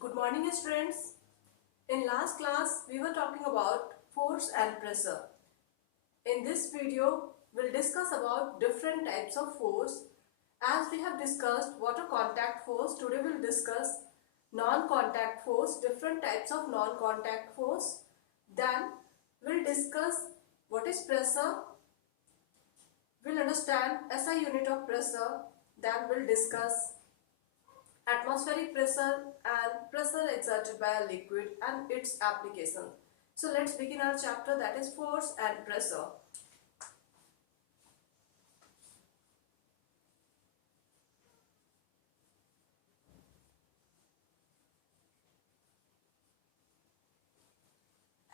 Good morning students. In last class we were talking about force and pressure. In this video we'll discuss about different types of force. As we have discussed water contact force, today we'll discuss non-contact force, different types of non-contact force. Then we'll discuss what is pressure. We'll understand SI unit of pressure. Then we'll discuss atmospheric pressure and pressure exerted by a liquid and its application. So let's begin our chapter, that is force and pressure.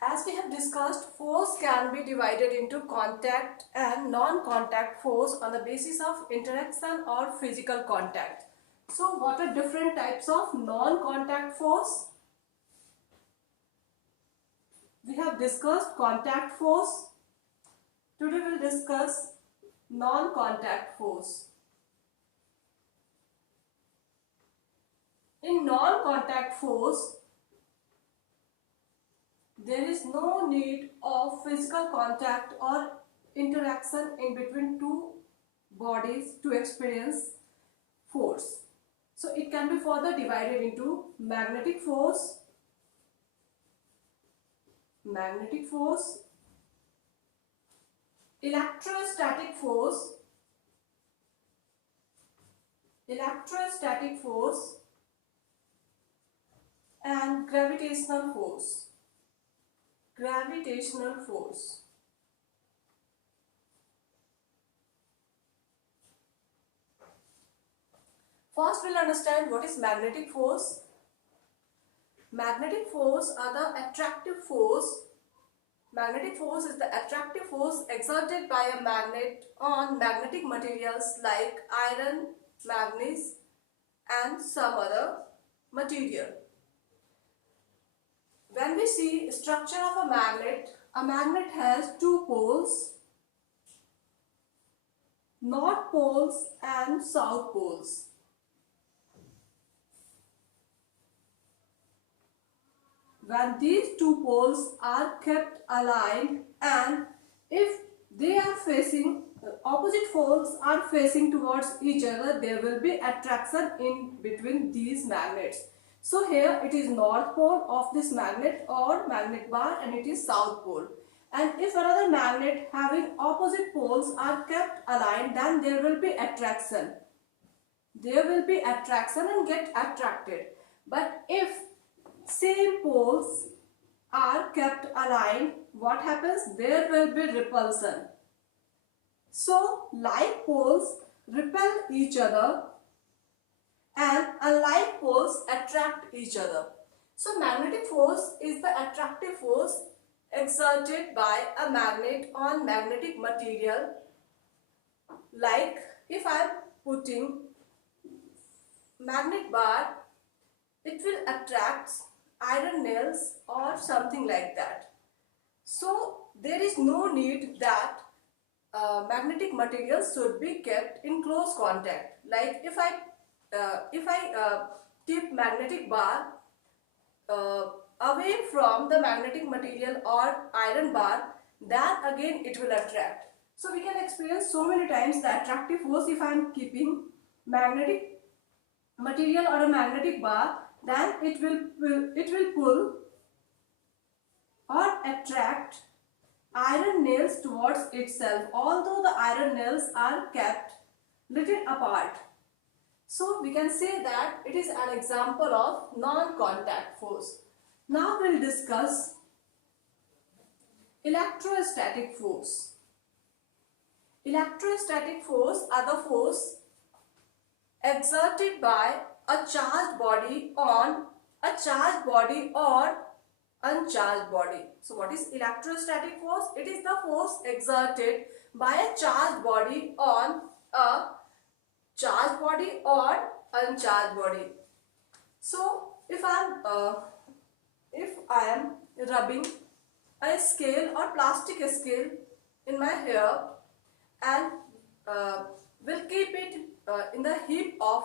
As we have discussed, force can be divided into contact and non-contact force on the basis of interaction or physical contact. So what are different types of non-contact force? We have discussed contact force. Today we will discuss non-contact force. In non-contact force, there is no need of physical contact or interaction in between two bodies to experience force. So it can be further divided into magnetic force, electrostatic force, and gravitational force. First we'll understand what is magnetic force. Magnetic force are the attractive force. Magnetic force is the attractive force exerted by a magnet on magnetic materials like iron, manganese and some other material. When we see structure of a magnet has two poles, north poles and south poles. When these two poles are kept aligned and if they are facing, opposite poles are facing towards each other, there will be attraction in between these magnets. So here it is north pole of this magnet or magnet bar and it is south pole. And if another magnet having opposite poles are kept aligned, then there will be attraction. There will be attraction and get attracted. But if same poles are kept aligned, what happens? There will be repulsion. So like poles repel each other and unlike poles attract each other. So magnetic force is the attractive force exerted by a magnet on magnetic material. Like if I am putting magnet bar, it will attract iron nails or something like that. So there is no need that magnetic materials should be kept in close contact. Like if I keep magnetic bar away from the magnetic material or iron bar, then again it will attract. So we can experience so many times the attractive force. If I am keeping magnetic material or a magnetic bar, then it will pull or attract iron nails towards itself, although the iron nails are kept little apart. So we can say that it is an example of non-contact force. Now we'll discuss electrostatic force. Electrostatic force are the force exerted by a charged body on a charged body or uncharged body. So what is electrostatic force? It is the force exerted by a charged body on a charged body or uncharged body. So if I am rubbing a scale or plastic scale in my hair and will keep it in the heap of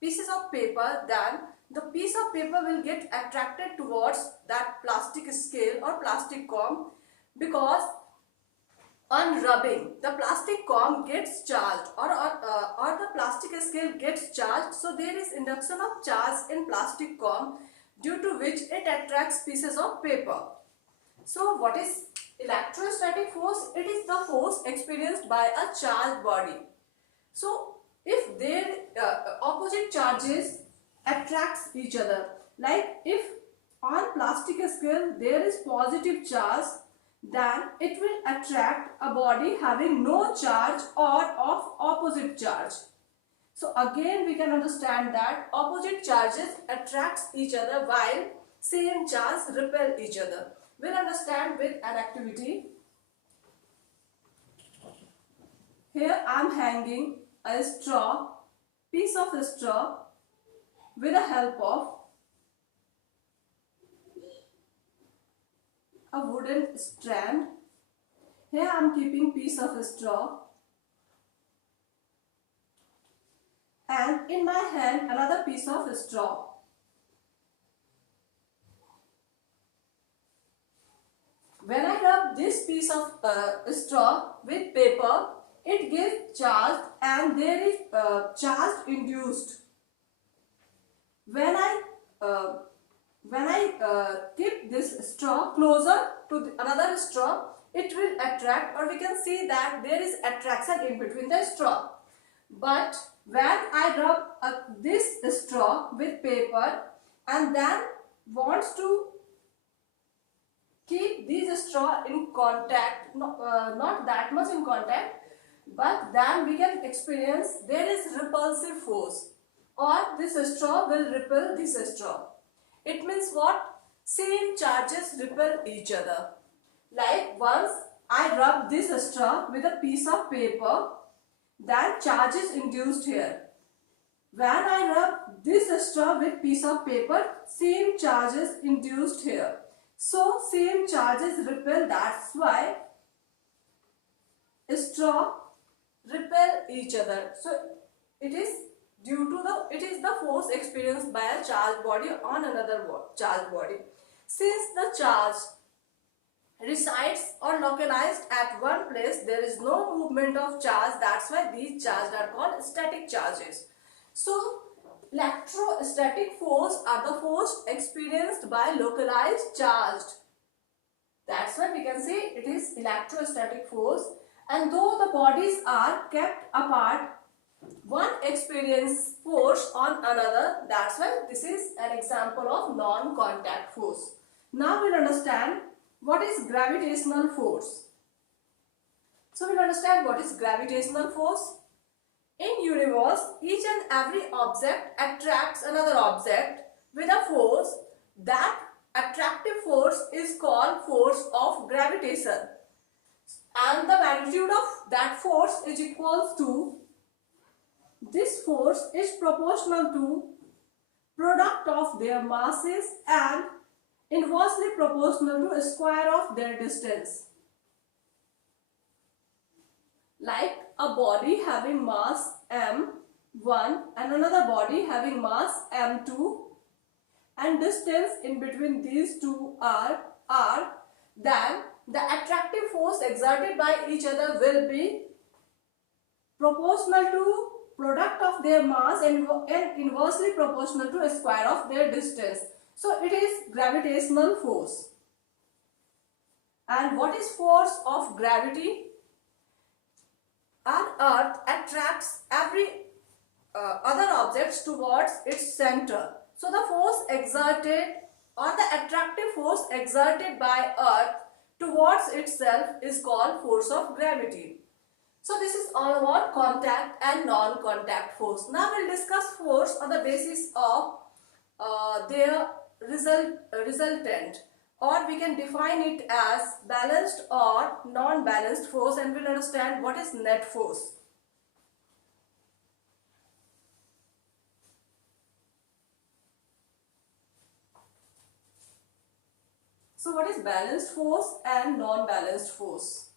pieces of paper, then the piece of paper will get attracted towards that plastic scale or plastic comb, because on rubbing the plastic comb gets charged, or the plastic scale gets charged. So there is induction of charge in plastic comb, due to which it attracts pieces of paper. So what is electrostatic force? It is the force experienced by a charged body. So if their opposite charges attracts each other, like if on plastic scale there is positive charge, then it will attract a body having no charge or of opposite charge. So again we can understand that opposite charges attracts each other while same charge repel each other. We'll understand with an activity. Here I am hanging a piece of straw with the help of a wooden strand. Here I am keeping piece of straw, and in my hand another piece of straw. When I rub this piece of straw with paper, it gets charged and there is charge induced. When I keep this straw closer to another straw, it will attract, or we can see that there is attraction in between the straw. But when I rub this straw with paper and then wants to keep these straw in contact, not that much in contact, but then we can experience there is repulsive force, or this straw will repel this straw. It means what? Same charges repel each other. Like once I rub this straw with a piece of paper, then charge is induced here. When I rub this straw with piece of paper, same charges induced here. So same charges repel, that's why straw repel each other. So it is the force experienced by a charged body on another charged body. Since the charge resides or localized at one place, there is no movement of charge, that's why these charges are called static charges. So electrostatic force are the force experienced by localized charged. That's why we can say it is electrostatic force. And though the bodies are kept apart, one experiences force on another. That's why this is an example of non-contact force. Now we'll understand what is gravitational force. So we'll understand what is gravitational force. In universe, each and every object attracts another object with a force. That attractive force is called force of gravitation. And the magnitude of that force is equals to, this force is proportional to product of their masses and inversely proportional to square of their distance. Like a body having mass m1 and another body having mass m2, and distance in between these two are r, then the attractive force exerted by each other will be proportional to product of their mass and inversely proportional to a square of their distance. So it is gravitational force. And what is force of gravity? An earth attracts every other objects towards its center. So the force exerted, or the attractive force exerted by earth towards itself is called force of gravity. So this is all about contact and non-contact force. Now we'll discuss force on the basis of their resultant, or we can define it as balanced or non-balanced force, and we'll understand what is net force. So what is balanced force and non-balanced force?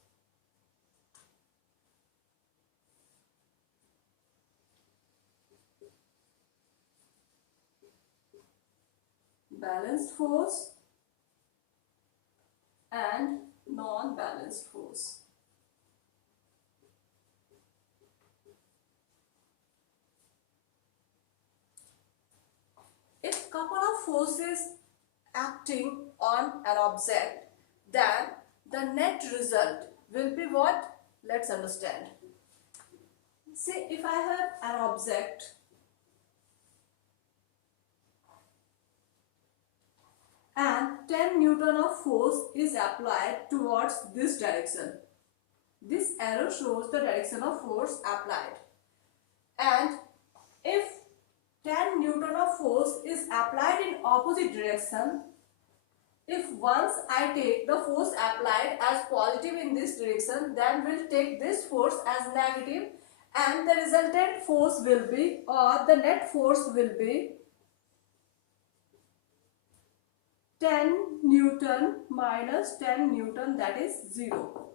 balanced force and non-balanced force. If couple of forces acting on an object, then the net result will be what? Let's understand. Say if I have an object and 10 Newton of force is applied towards this direction. This arrow shows the direction of force applied. And if 10 Newton of force is applied in opposite direction, if once I take the force applied as positive in this direction, then we'll take this force as negative, and the resultant force will be, or the net force will be 10 Newton minus 10 Newton, that is 0.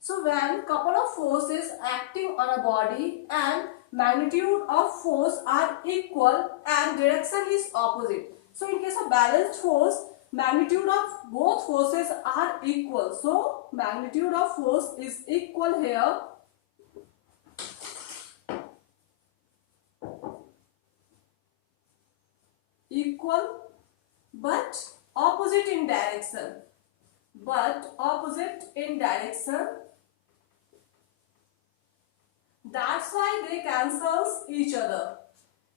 So when couple of forces acting on a body and magnitude of force are equal and direction is opposite. So in case of balanced force, magnitude of both forces are equal. So magnitude of force is equal here. Equal but opposite in direction. That's why they cancels each other.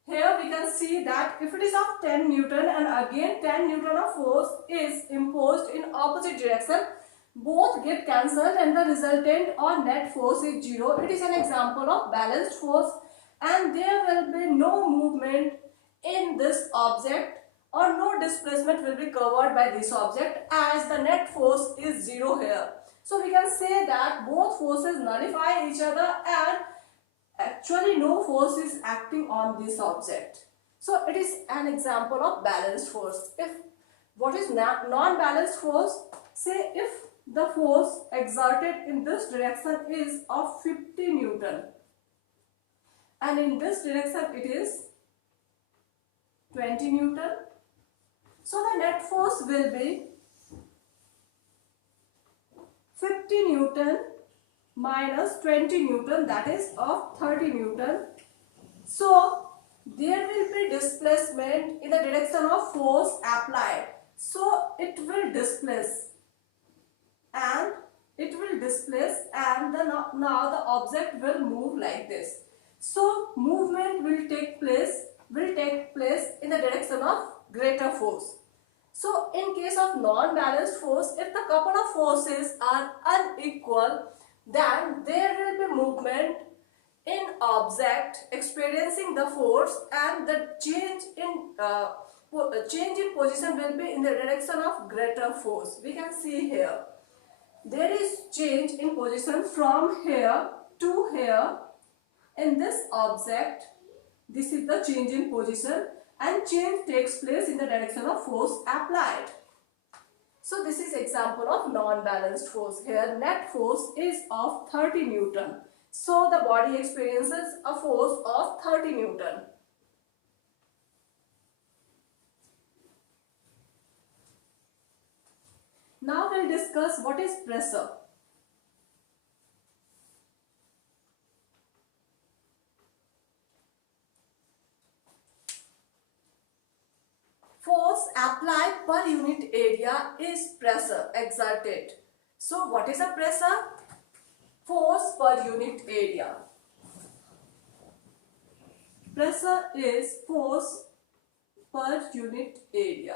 Here we can see that if it is of 10 Newton and again 10 Newton of force is imposed in opposite direction, both get cancelled and the resultant or net force is 0. It is an example of balanced force, and there will be no movement in this object or no displacement will be covered by this object, as the net force is 0 here. So we can say that both forces nullify each other and actually no force is acting on this object. So it is an example of balanced force. If what is non-balanced force, say if the force exerted in this direction is of 50 Newton and in this direction it is 20 Newton. So the net force will be 50 Newton minus 20 Newton, that is of 30 Newton. So there will be displacement in the direction of force applied. So it will displace and now the object will move like this. So movement will take place in the direction of greater force. So in case of non-balanced force, if the couple of forces are unequal, then there will be movement in object experiencing the force, and the change in position will be in the direction of greater force. We can see here there is change in position from here to here in this object. This is the change in position, and change takes place in the direction of force applied. So this is example of non-balanced force. Here net force is of 30 Newton. So the body experiences a force of 30 Newton. Now we'll discuss what is pressure. Force applied per unit area is pressure exerted. So what is a pressure? Force per unit area. Pressure is force per unit area.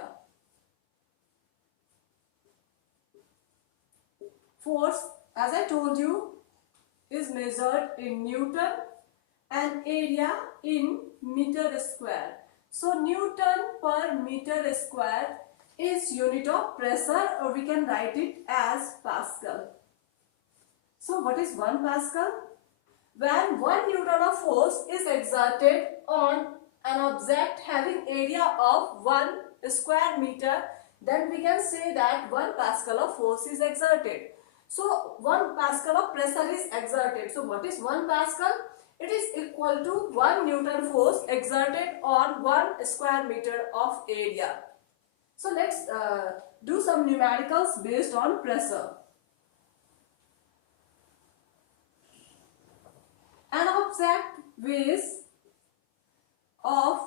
Force, as I told you, is measured in Newton and area in meter square. So Newton per meter square is unit of pressure, or we can write it as Pascal. So what is 1 Pascal? When 1 Newton of force is exerted on an object having area of 1 square meter, then we can say that 1 Pascal of force is exerted. So 1 Pascal of pressure is exerted. So what is 1 Pascal? it is equal to 1 Newton force exerted on 1 square meter of area. So let's do some numericals based on pressure. An object weighs of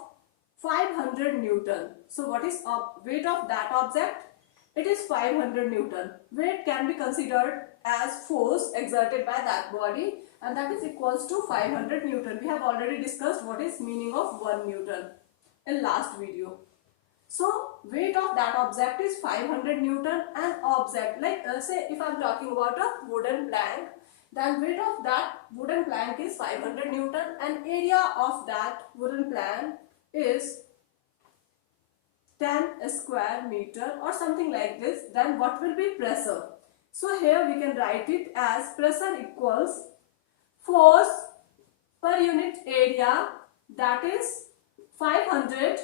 500 Newton. So what is weight of that object? It is 500 Newton. Weight can be considered as force exerted by that body, and that is equals to 500 Newton. We have already discussed what is meaning of 1 Newton in last video. So weight of that object is 500 Newton. An object, like say if I am talking about a wooden plank, then weight of that wooden plank is 500 Newton and area of that wooden plank is 10 square meter or something like this. Then what will be pressure? So here we can write it as pressure equals force per unit area, that is 500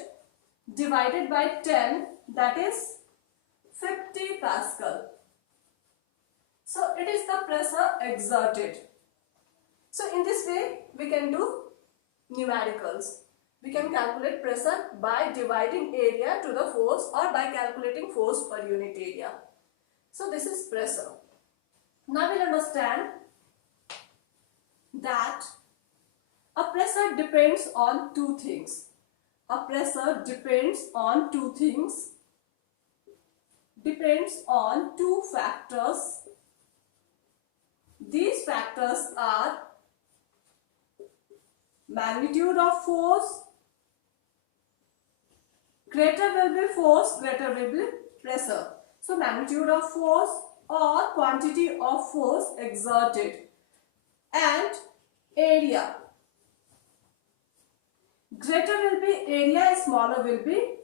divided by 10, that is 50 Pascal. So it is the pressure exerted. So in this way we can do numericals. We can calculate pressure by dividing area to the force or by calculating force per unit area. So this is pressure. Now we'll understand that a pressure depends on two things. A pressure depends on two things, depends on two factors. These factors are magnitude of force. Greater will be force, greater will be pressure. So magnitude of force or quantity of force exerted, and area. Greater will be area, smaller will be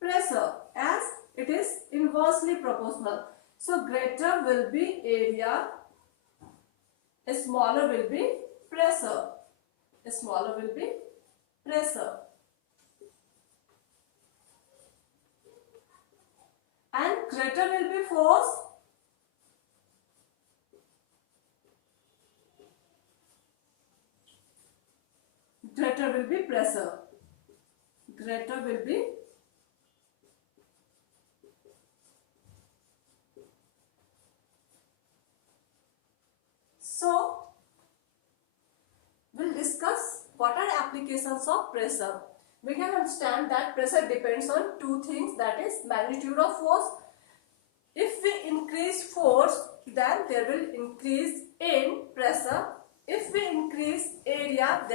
pressure, as it is inversely proportional. So greater will be area, smaller will be pressure. Smaller will be pressure. And greater will be force, greater will be pressure. Greater will be so we'll discuss what are applications of pressure. We can understand that pressure depends on two things, that is magnitude of force. If we increase force, then there will increase in pressure. If we increase area,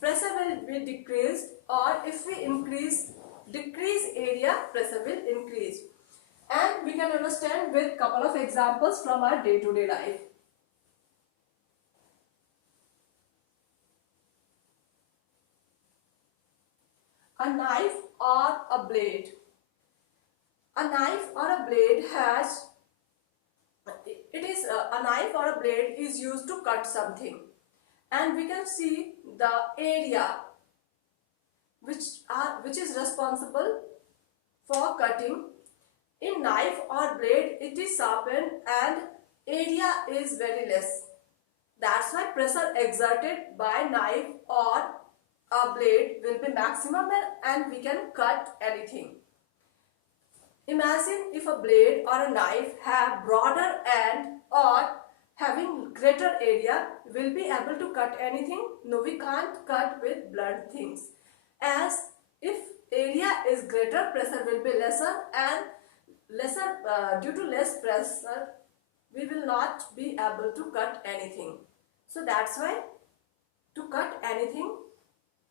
pressure will be decreased, or if we decrease area, pressure will increase. And we can understand with couple of examples from our day-to-day life. A knife or a blade. A knife or a blade has, a knife or a blade is used to cut something, and we can see the area which is responsible for cutting. In knife or blade, it is sharpened and area is very less. That's why pressure exerted by knife or a blade will be maximum, and we can cut anything. Imagine if a blade or a knife have broader end or having greater area, will be able to cut anything? No, we can't cut with blunt things. As if area is greater, pressure will be lesser, and due to less pressure, we will not be able to cut anything. So that's why to cut anything,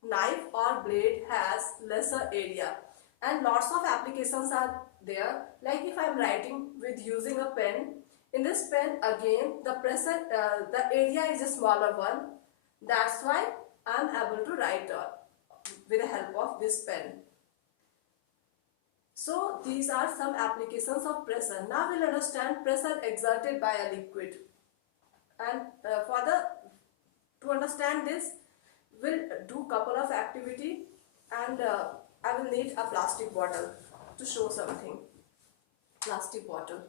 knife or blade has lesser area. And lots of applications are there, like if I am writing with using a pen. In this pen, again the area is a smaller one. That's why I am able to write with the help of this pen. So these are some applications of pressure. Now we'll understand pressure exerted by a liquid. And to understand this, we'll do couple of activity, and I will need a plastic bottle to show something. Plastic bottle.